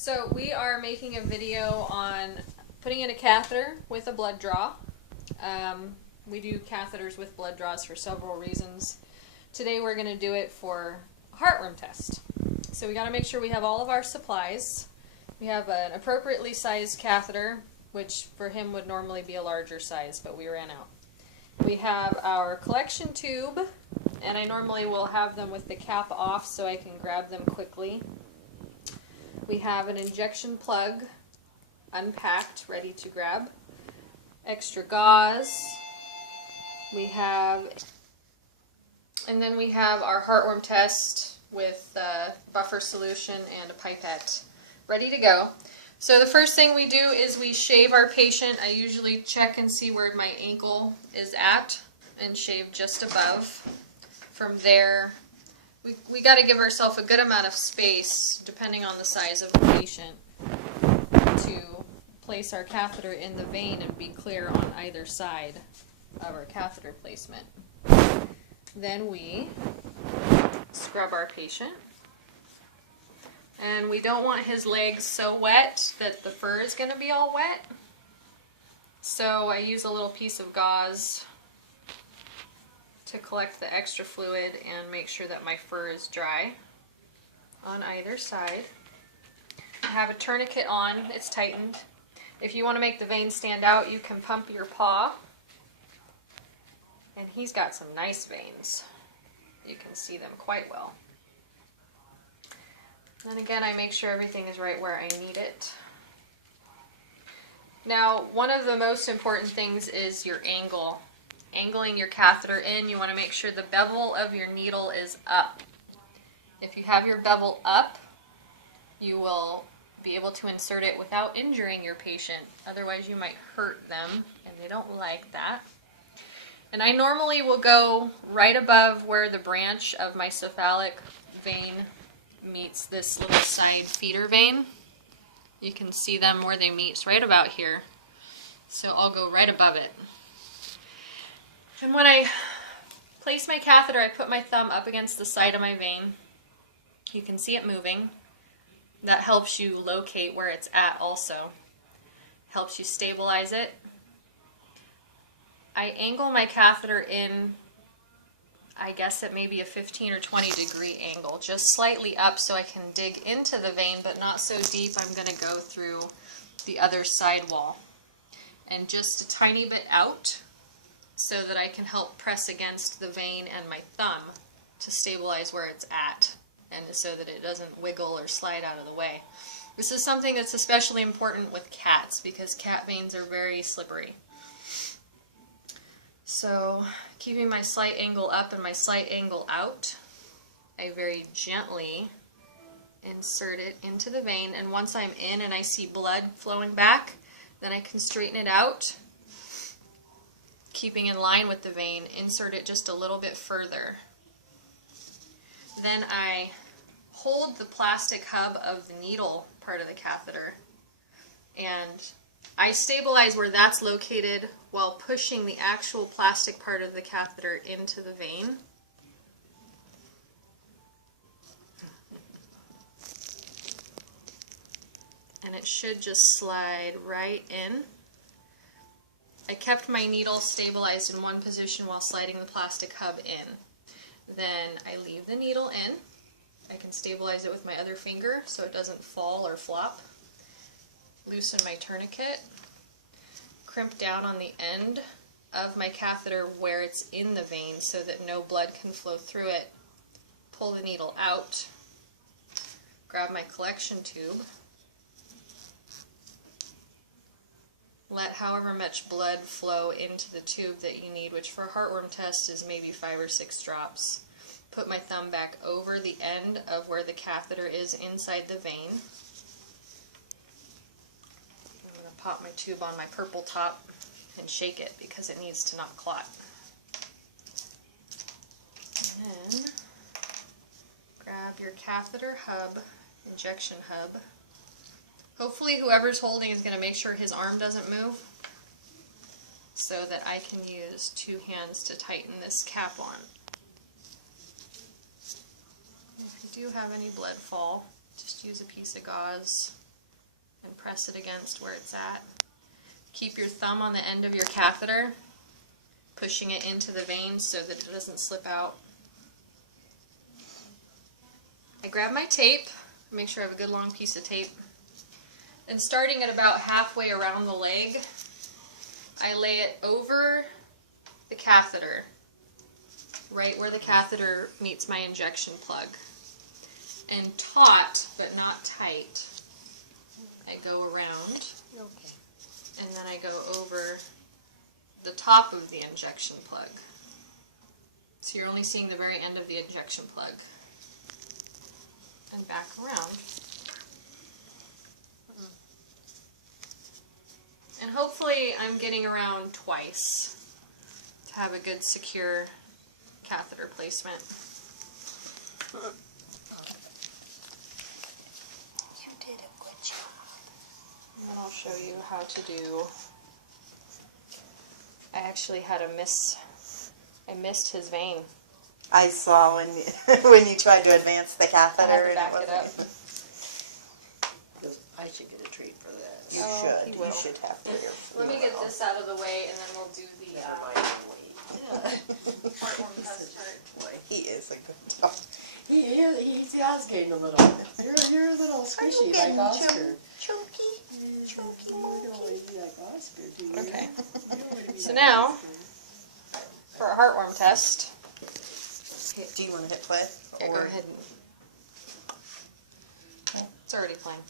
So we are making a video on putting in a catheter with a blood draw. We do catheters with blood draws for several reasons. Today we're going to do it for a heartworm test. So we got to make sure we have all of our supplies. We have an appropriately sized catheter, which for him would normally be a larger size, but we ran out. We have our collection tube, and I normally will have them with the cap off so I can grab them quickly. We have an injection plug, unpacked, ready to grab. Extra gauze. And then we have our heartworm test with buffer solution and a pipette ready to go. So the first thing we do is we shave our patient. I usually check and see where my ankle is at and shave just above. From there, we got to give ourselves a good amount of space, depending on the size of the patient, to place our catheter in the vein and be clear on either side of our catheter placement. Then we scrub our patient. And we don't want his legs so wet that the fur is going to be all wet. So I use a little piece of gauze to collect the extra fluid and make sure that my fur is dry on either side. I have a tourniquet on, it's tightened. If you want to make the vein stand out, you can pump your paw. And he's got some nice veins. You can see them quite well. And again, I make sure everything is right where I need it. Now, one of the most important things is your angle. Angling your catheter in, you want to make sure the bevel of your needle is up. If you have your bevel up, you will be able to insert it without injuring your patient. Otherwise, you might hurt them, and they don't like that. And I normally will go right above where the branch of my cephalic vein meets this little side feeder vein. You can see them where they meet. It's right about here. So I'll go right above it. And when I place my catheter, I put my thumb up against the side of my vein. You can see it moving. That helps you locate where it's at also. Helps you stabilize it. I angle my catheter in, I guess at maybe a 15 or 20 degree angle, just slightly up so I can dig into the vein, but not so deep I'm going to go through the other side wall. And just a tiny bit out so that I can help press against the vein and my thumb to stabilize where it's at, and so that it doesn't wiggle or slide out of the way. This is something that's especially important with cats because cat veins are very slippery. So, keeping my slight angle up and my slight angle out, I very gently insert it into the vein, and once I'm in and I see blood flowing back, then I can straighten it out, keeping in line with the vein, insert it just a little bit further. Then I hold the plastic hub of the needle part of the catheter, and I stabilize where that's located while pushing the actual plastic part of the catheter into the vein. And it should just slide right in. I kept my needle stabilized in one position while sliding the plastic hub in. Then I leave the needle in. I can stabilize it with my other finger so it doesn't fall or flop. Loosen my tourniquet. Crimp down on the end of my catheter where it's in the vein so that no blood can flow through it. Pull the needle out. Grab my collection tube. Let however much blood flow into the tube that you need, which for a heartworm test is maybe 5 or 6 drops. Put my thumb back over the end of where the catheter is inside the vein. I'm going to pop my tube on my purple top and shake it because it needs to not clot. And then grab your catheter hub, injection hub. Hopefully whoever's holding is going to make sure his arm doesn't move so that I can use 2 hands to tighten this cap on. If you do have any blood fall, just use a piece of gauze and press it against where it's at. Keep your thumb on the end of your catheter, pushing it into the vein so that it doesn't slip out. I grab my tape, make sure I have a good long piece of tape, and starting at about halfway around the leg, I lay it over the catheter, right where the catheter meets my injection plug. And taut, but not tight, I go around, and then I go over the top of the injection plug. So you're only seeing the very end of the injection plug. And back around. And hopefully I'm getting around twice to have a good secure catheter placement. You did a good job. And then I'll show you how to do. I actually had a I missed his vein. I saw when when you tried to advance the catheter. I had to back it up. I should get a treat for that. You Oh, should. he will. You should have to. Let me get this out of the way and then we'll do the heartworm test chart. Boy, he is a good dog. He's asking a little. You're a little squishy like Oscar. Chunky monkey. Like Oscar, do you? Okay. So now, for a heartworm test, Do you want to hit play? yeah, go Or- ahead and. It's already playing.